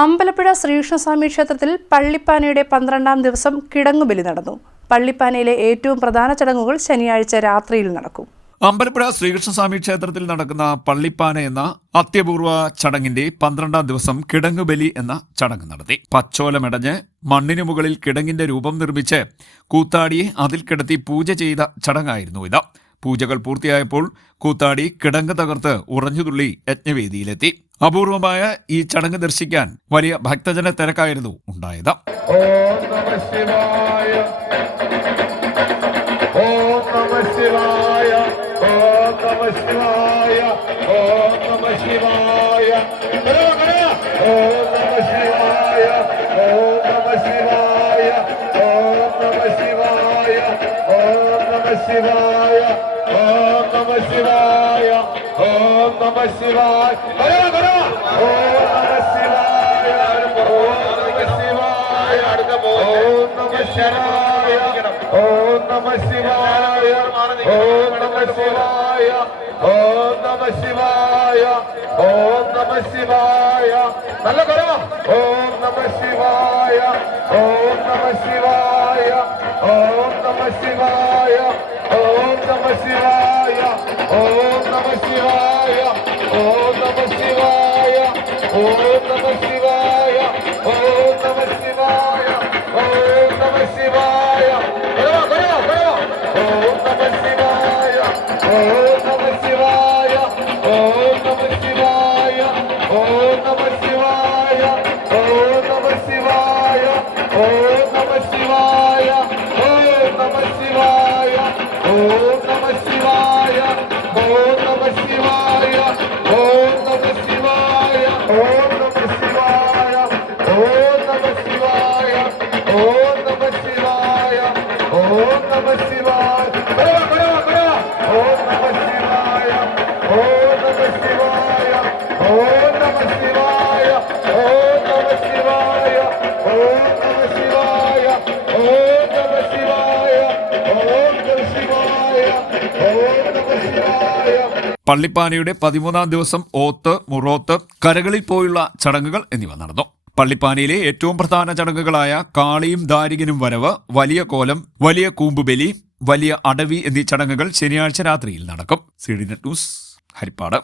അമ്പലപ്പുഴ ശ്രീകൃഷ്ണസ്വാമി ക്ഷേത്രത്തിൽ പള്ളിപ്പാനയുടെ 12ാം ദിവസം കിടങ്ങുബലി നടന്നു. പള്ളിപ്പാനയിലെ ഏറ്റവും പ്രധാന ചടങ്ങുകൾ ശനിയാഴ്ച രാത്രിയിൽ നടക്കും. അമ്പലപ്പുഴ ശ്രീകൃഷ്ണസ്വാമി ക്ഷേത്രത്തിൽ നടക്കുന്ന പള്ളിപ്പാന എന്ന അത്യപൂർവ ചടങ്ങിന്റെ 12ാം ദിവസം കിടങ്ങുബലി എന്ന ചടങ്ങ് നടത്തി. പച്ചോലമെടഞ്ഞ് മണ്ണിനു മുകളിൽ കിടങ്ങിന്റെ രൂപം നിർമ്മിച്ച് കൂത്താടിയെ അതിൽ കിടത്തി പൂജ ചെയ്ത ചടങ്ങായിരുന്നു ഇത്. പൂജകൾ പൂർത്തിയായപ്പോൾ കൂത്താടി കിടങ്ങ് തകർത്ത് ഉറഞ്ഞുതുള്ളി യജ്ഞവേദിയിലെത്തി. അപൂർവമായ ഈ ചടങ്ങ് ദർശിക്കാൻ വലിയ ഭക്തജന തിരക്കായിരുന്നു ഉണ്ടായത്. നല്ല കരം. ഓം നമ ശിവായ, ഓം നമ ശിവായ, ഓം നമ ശിവായ, ഓം നമ ശിവായ, ഓം നമ ശിവായ, ഓം നമ ശിവായ, ഓം നമ ശിവായ, ഓം നമ ശിവായ, ഓം നമ ശിവായ. ഓം നമ ശിവായ, ഓം നമ ശിവായ, ഓം നമ ശിവായ, ഓം നമ ശിവായ, ഓം നമ ശിവായ, ഓം നമ ശിവായ, ഓം നമ ശിവായ, ഓം നമ ശിവായ, ഓം നമ ശിവായ, ഓം നമ ശിവായ, ഓം നമ ശിവായ, ഓം നമ ശിവായ, ഓം നമ ശിവായ, ഓം നമ ശിവായ. ഓം നമ ശിവായ, ഓം നമ ശിവായ, ഓം നമ ശിവായ, ഓം നമ ശിവായ, ഓം നമ ശിവായ, ഓം നമ ശിവായ, ഓം നമ ശിവായ, ഓം നമ ശിവായ. പള്ളിപ്പാനയുടെ 13ാം ദിവസം ഓത്ത്, മുറോത്ത്, കരകളിൽ പോയുള്ള ചടങ്ങുകൾ എന്നിവ നടന്നു. പള്ളിപ്പാനയിലെ ഏറ്റവും പ്രധാന ചടങ്ങുകളായ കാളിയും ദാരികനും വരവ്, വലിയ കോലം, വലിയ കൂമ്പുബലി, വലിയ അടവി എന്നീ ചടങ്ങുകൾ ശനിയാഴ്ച രാത്രിയിൽ നടക്കും. CDNet news, Harippad.